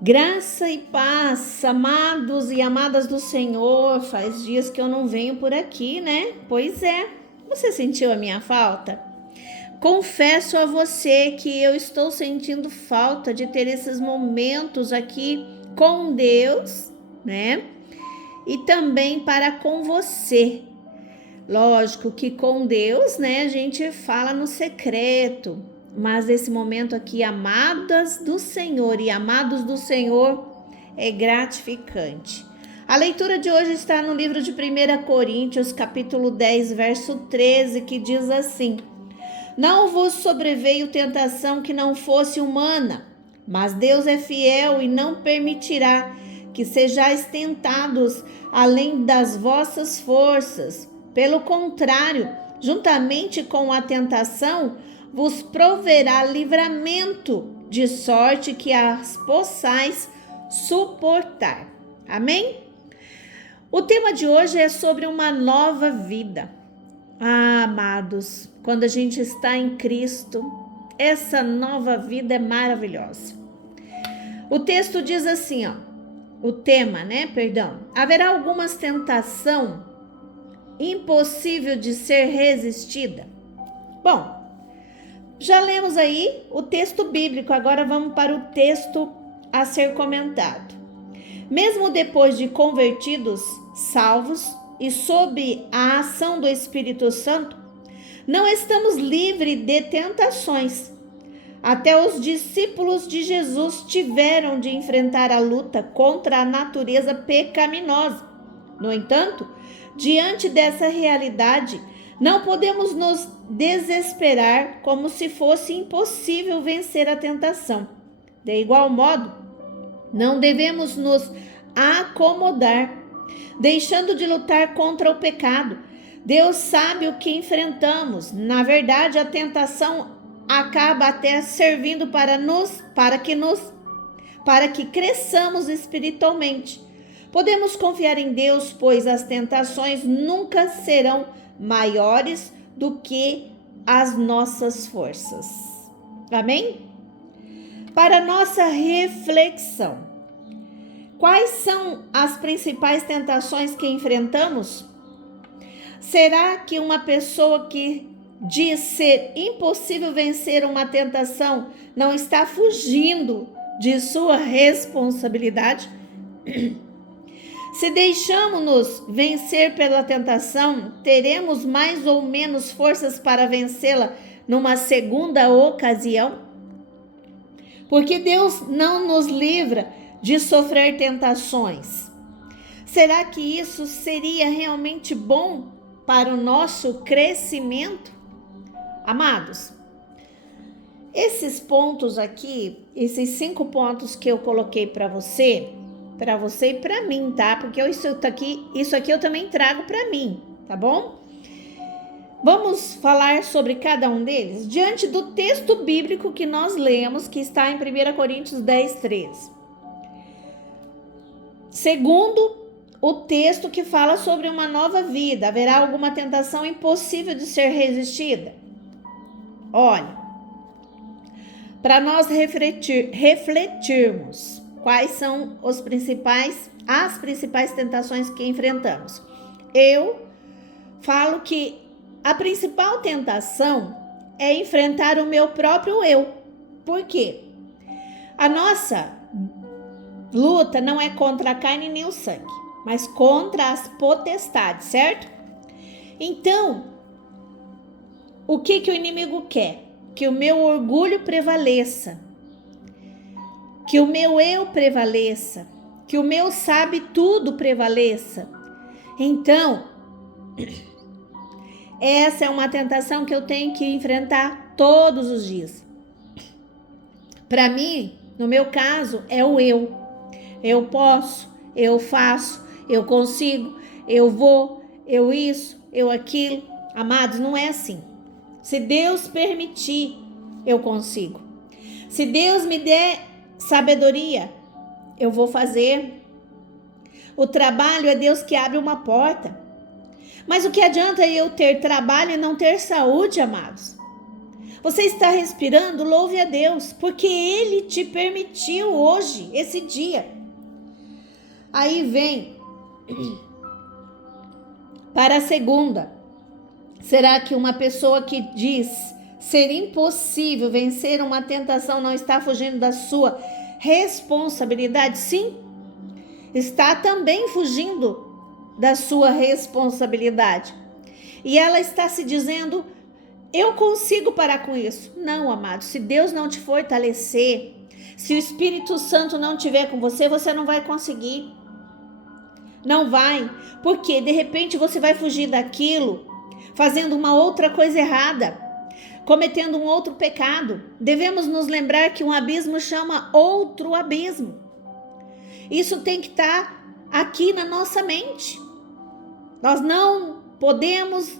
Graça e paz, amados e amadas do Senhor. Faz dias que eu não venho por aqui, né? Pois é. Você sentiu a minha falta? Confesso a você que eu estou sentindo falta de ter esses momentos aqui com Deus, né? E também para com você. Lógico que com Deus, né, a gente fala no secreto, mas esse momento aqui, amadas do Senhor e amados do Senhor, é gratificante. A leitura de hoje está no livro de 1 Coríntios, capítulo 10, verso 13, que diz assim: Não vos sobreveio tentação que não fosse humana, mas Deus é fiel e não permitirá que sejais tentados além das vossas forças. Pelo contrário, juntamente com a tentação, vos proverá livramento, de sorte que as possais suportar. Amém? O tema de hoje é sobre uma nova vida. Amados, quando a gente está em Cristo, essa nova vida é maravilhosa. O texto diz assim, o tema, haverá algumas tentação impossível de ser resistida. Bom, já lemos aí o texto bíblico, agora vamos para o texto a ser comentado. Mesmo depois de convertidos, salvos e sob a ação do Espírito Santo, não estamos livres de tentações. Até os discípulos de Jesus tiveram de enfrentar a luta contra a natureza pecaminosa. No entanto, diante dessa realidade, não podemos nos desesperar como se fosse impossível vencer a tentação. De igual modo, não devemos nos acomodar, deixando de lutar contra o pecado. Deus sabe o que enfrentamos. Na verdade, a tentação acaba até servindo para que cresçamos espiritualmente. Podemos confiar em Deus, pois as tentações nunca serão maiores do que as nossas forças. Amém? Para nossa reflexão, quais são as principais tentações que enfrentamos? Será que uma pessoa que diz ser impossível vencer uma tentação não está fugindo de sua responsabilidade? Se deixamos-nos vencer pela tentação, teremos mais ou menos forças para vencê-la numa segunda ocasião? Porque Deus não nos livra de sofrer tentações. Será que isso seria realmente bom para o nosso crescimento? Amados, esses pontos aqui, esses 5 pontos que eu coloquei para você e para mim, tá? Porque isso aqui eu também trago para mim, tá bom? Vamos falar sobre cada um deles diante do texto bíblico que nós lemos, que está em 1 Coríntios 10, 13. Segundo o texto que fala sobre uma nova vida, haverá alguma tentação impossível de ser resistida? Olha, para nós refletirmos quais são as principais tentações que enfrentamos. Eu falo que a principal tentação é enfrentar o meu próprio eu. Por quê? A nossa luta não é contra a carne nem o sangue, mas contra as potestades, certo? Então, o que o inimigo quer? Que o meu orgulho prevaleça, que o meu eu prevaleça, que o meu sabe tudo prevaleça. Então, essa é uma tentação que eu tenho que enfrentar todos os dias. Para mim, no meu caso, é o eu. Eu posso, eu faço, eu consigo, eu vou, eu isso, eu aquilo. Amados, não é assim. Se Deus permitir, eu consigo. Se Deus me der sabedoria, eu vou fazer. O trabalho é Deus que abre uma porta. Mas o que adianta eu ter trabalho e não ter saúde, amados? Você está respirando? Louve a Deus, porque Ele te permitiu hoje, esse dia. Aí vem para a segunda. Será que uma pessoa que diz ser impossível vencer uma tentação não está fugindo da sua responsabilidade? Sim, está também fugindo da sua responsabilidade. E ela está se dizendo: eu consigo parar com isso. Não, amado, se Deus não te fortalecer, se o Espírito Santo não estiver com você, você não vai conseguir. Não vai, porque de repente você vai fugir daquilo, fazendo uma outra coisa errada, cometendo um outro pecado. Devemos nos lembrar que um abismo chama outro abismo. Isso tem que estar aqui na nossa mente. Nós não podemos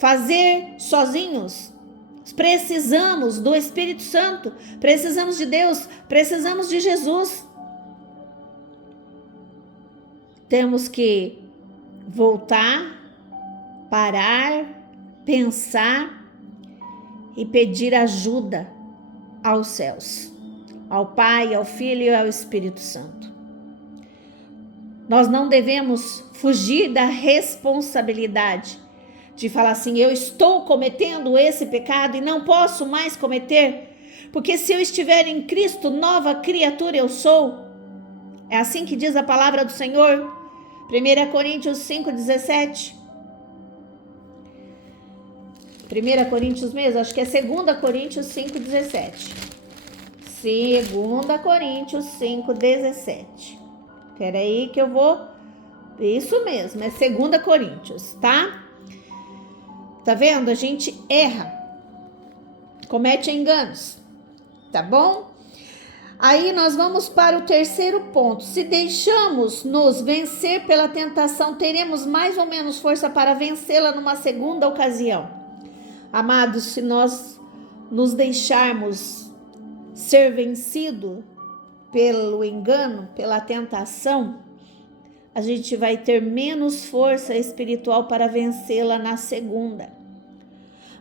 fazer sozinhos. Precisamos do Espírito Santo, precisamos de Deus, precisamos de Jesus. Temos que voltar, parar, pensar e pedir ajuda aos céus, ao Pai, ao Filho e ao Espírito Santo. Nós não devemos fugir da responsabilidade de falar assim: eu estou cometendo esse pecado e não posso mais cometer, porque se eu estiver em Cristo, nova criatura eu sou. É assim que diz a palavra do Senhor. 1 Coríntios 5,17. 1 Coríntios mesmo, acho que é 2 Coríntios 5,17. 2 Coríntios 5,17. Espera aí que eu vou... Isso mesmo, é 2 Coríntios, tá? Tá vendo? A gente erra, comete enganos, tá bom? Aí nós vamos para o terceiro ponto. Se deixamos nos vencer pela tentação, teremos mais ou menos força para vencê-la numa segunda ocasião. Amados, se nós nos deixarmos ser vencido pelo engano, pela tentação, a gente vai ter menos força espiritual para vencê-la na segunda.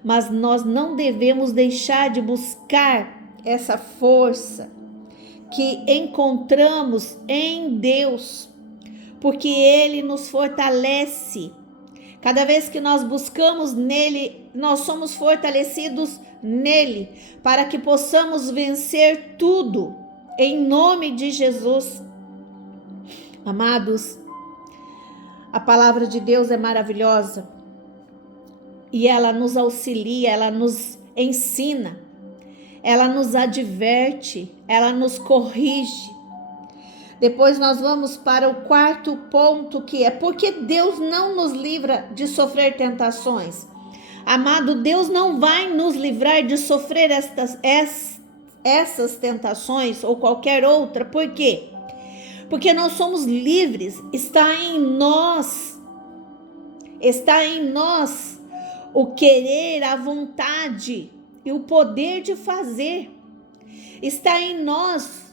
Mas nós não devemos deixar de buscar essa força que encontramos em Deus, porque Ele nos fortalece. Cada vez que nós buscamos nele, nós somos fortalecidos nele, para que possamos vencer tudo, em nome de Jesus. Amados, a palavra de Deus é maravilhosa, e ela nos auxilia, ela nos ensina, ela nos adverte, ela nos corrige. Depois nós vamos para o quarto ponto, que é: porque Deus não nos livra de sofrer tentações. Amado, Deus não vai nos livrar de sofrer essas tentações ou qualquer outra. Por quê? Porque nós somos livres, está em nós o querer, a vontade e o poder de fazer. Está em nós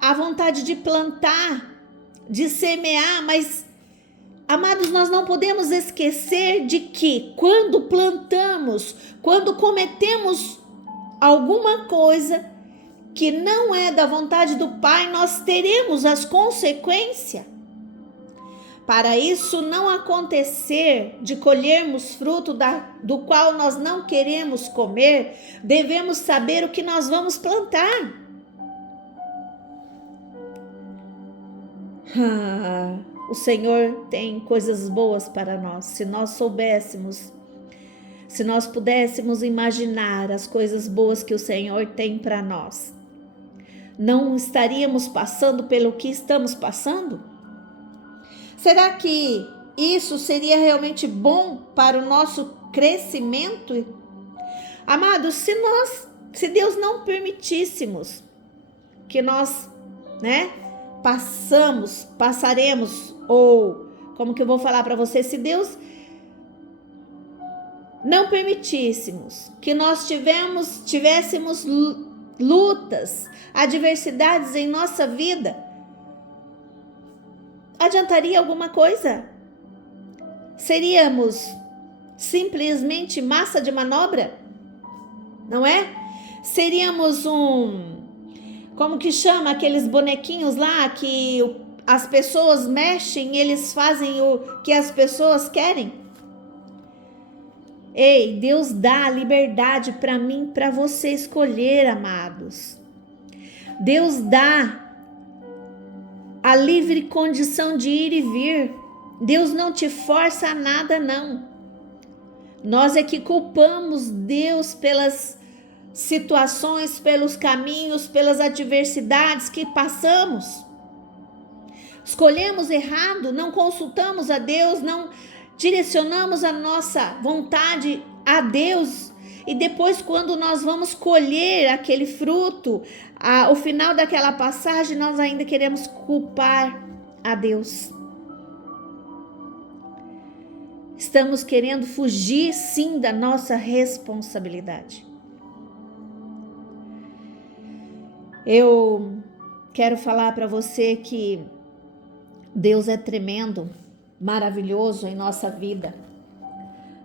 a vontade de plantar, de semear, mas, amados, nós não podemos esquecer de que quando plantamos, quando cometemos alguma coisa que não é da vontade do Pai, nós teremos as consequências. Para isso não acontecer de colhermos fruto do qual nós não queremos comer, devemos saber o que nós vamos plantar. O Senhor tem coisas boas para nós. Se nós soubéssemos, se nós pudéssemos imaginar as coisas boas que o Senhor tem para nós, não estaríamos passando pelo que estamos passando? Será que isso seria realmente bom para o nosso crescimento? Amados, se Deus não permitíssemos que nós, passaremos, ou como que eu vou falar para você, se Deus não permitíssemos que nós tivéssemos lutas, adversidades em nossa vida, adiantaria alguma coisa? Seríamos simplesmente massa de manobra? não é? Seríamos como que chama aqueles bonequinhos lá que as pessoas mexem e eles fazem o que as pessoas querem? Ei, Deus dá a liberdade para mim, para você escolher, amados. Deus dá a livre condição de ir e vir. Deus não te força a nada, não. Nós é que culpamos Deus pelas situações, pelos caminhos, pelas adversidades que passamos. Escolhemos errado, não consultamos a Deus, não direcionamos a nossa vontade a Deus. E depois, quando nós vamos colher aquele fruto, o final daquela passagem, nós ainda queremos culpar a Deus. Estamos querendo fugir, sim, da nossa responsabilidade. Eu quero falar para você que Deus é tremendo, maravilhoso em nossa vida.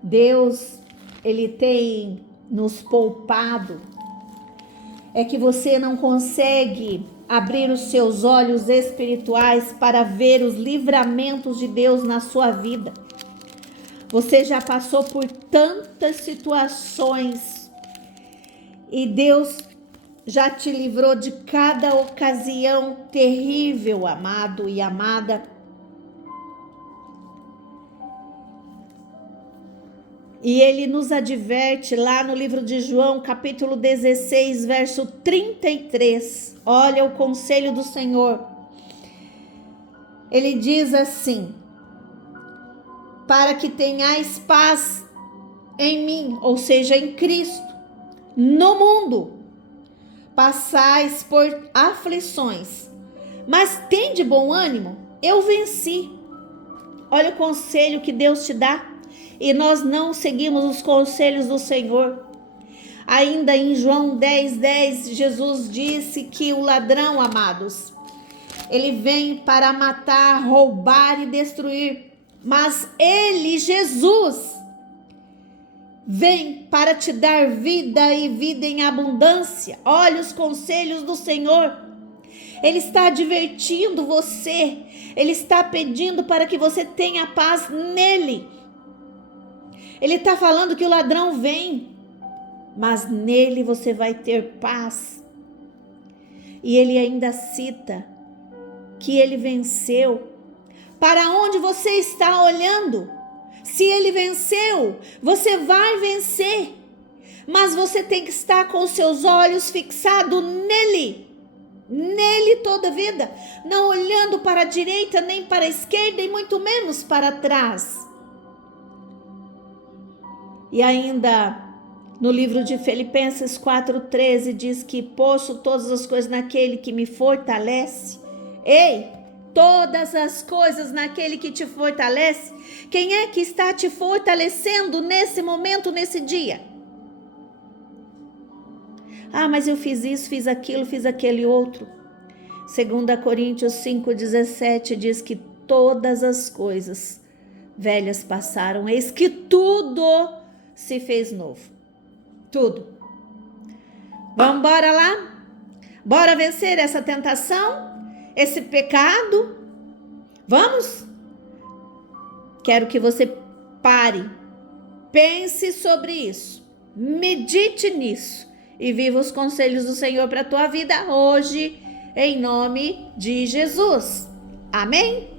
Deus, Ele tem nos poupado. É que você não consegue abrir os seus olhos espirituais para ver os livramentos de Deus na sua vida. Você já passou por tantas situações e Deus já te livrou de cada ocasião terrível, amado e amada. E Ele nos adverte lá no livro de João, capítulo 16, verso 33. Olha o conselho do Senhor. Ele diz assim: para que tenhais paz em mim, ou seja, em Cristo, no mundo passais por aflições, mas tende bom ânimo, eu venci. Olha o conselho que Deus te dá, e nós não seguimos os conselhos do Senhor. Ainda em João 10:10, Jesus disse que o ladrão, amados, ele vem para matar, roubar e destruir, mas ele, Jesus, vem para te dar vida e vida em abundância. Olha os conselhos do Senhor. Ele está advertindo você. Ele está pedindo para que você tenha paz nele. Ele está falando que o ladrão vem, mas nele você vai ter paz. E ele ainda cita que ele venceu. Para onde você está olhando? Se ele venceu, você vai vencer. Mas você tem que estar com os seus olhos fixados nele. Nele toda a vida. Não olhando para a direita, nem para a esquerda, e muito menos para trás. E ainda no livro de Filipenses 4:13 diz que posso todas as coisas naquele que me fortalece. Ei, todas as coisas naquele que te fortalece. Quem é que está te fortalecendo nesse momento, nesse dia? Ah, mas eu fiz isso, fiz aquilo, fiz aquele outro. 2 Coríntios 5:17 diz que todas as coisas velhas passaram, eis que tudo se fez novo. Tudo. Vamos embora lá? Bora vencer essa tentação? Esse pecado? Vamos? Quero que você pare, pense sobre isso, medite nisso e viva os conselhos do Senhor para a tua vida hoje, em nome de Jesus. Amém?